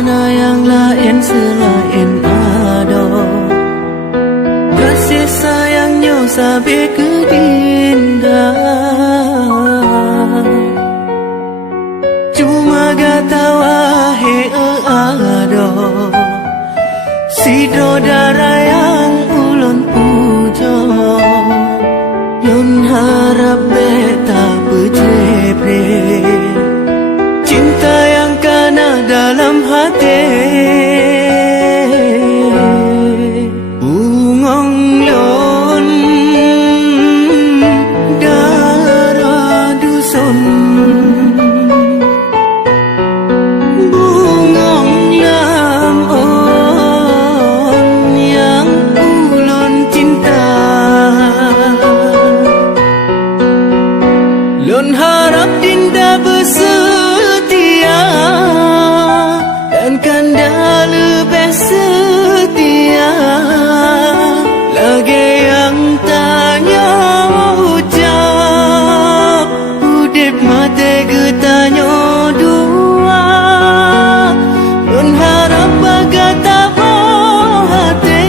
Hana yang lain selain ada. Kasih sayangnya sampai ke dinda. Cuma gata wahe ada. Sidro darah yang ulun puja. Lun harap beta berjebre. Cinta yang kena dalam hati. Bungong lon darah dusun. Bungong lam on yang ulun cinta. Lun harap dinda bersetia dan kanda lebih setia. Lagi yang tanya ucap udip mati getanya dua. Lun harap bagata hati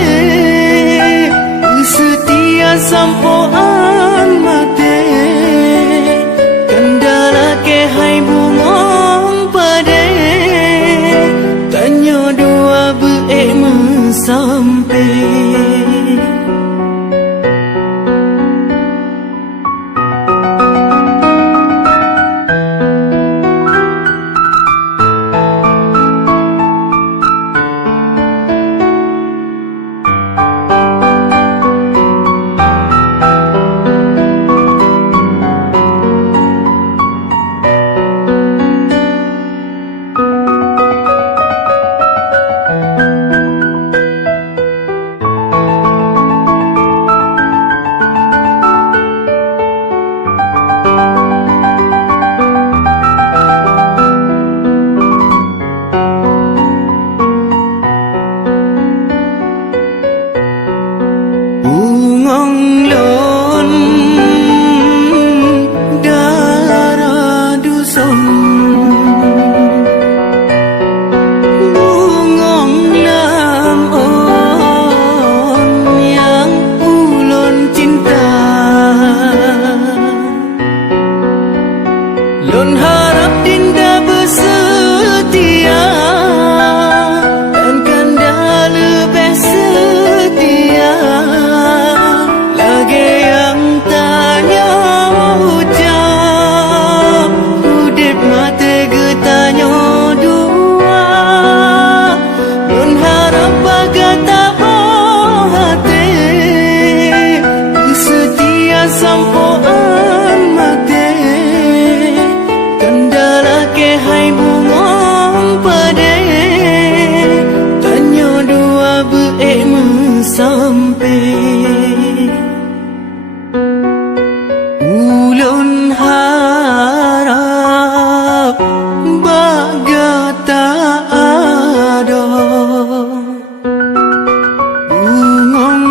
setia sampoan mati. Kendala ke hai bungong pade tanya dua beek sampai. Bungong lon darah dusun. Bungong lam on yang ulun cinta. Lun harap dinda bersetia dan kanda lebih setia. Lagi yang tanya ucap udip mati getanya dua. Lun harap bagata hati setia sampoan mati. Kendala ke hai bungong pade tanya dua beek sampai. Ulun harap bagata ada. Bungong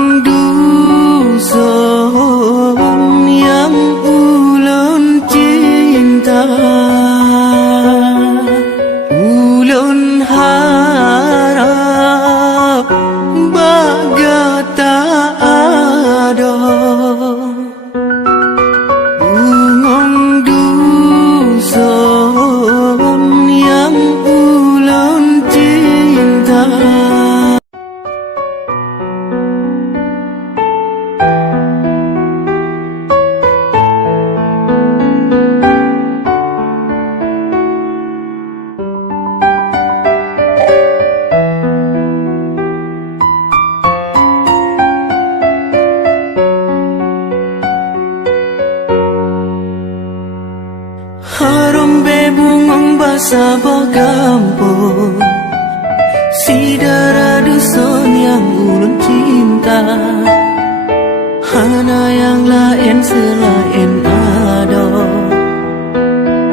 dusun yang ulun cinta. Ulun harap bagata ada. Bungong dusun yang ulun cinta. Harum be bungong basa bogampun. Si darah dusun yang ulun cinta. Hana yang lain selain ada.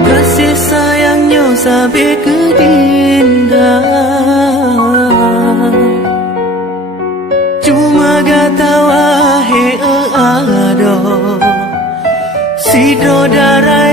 Kasih sayangnya sampai ke dinda. Cuma gata wahe ada. Sidro darah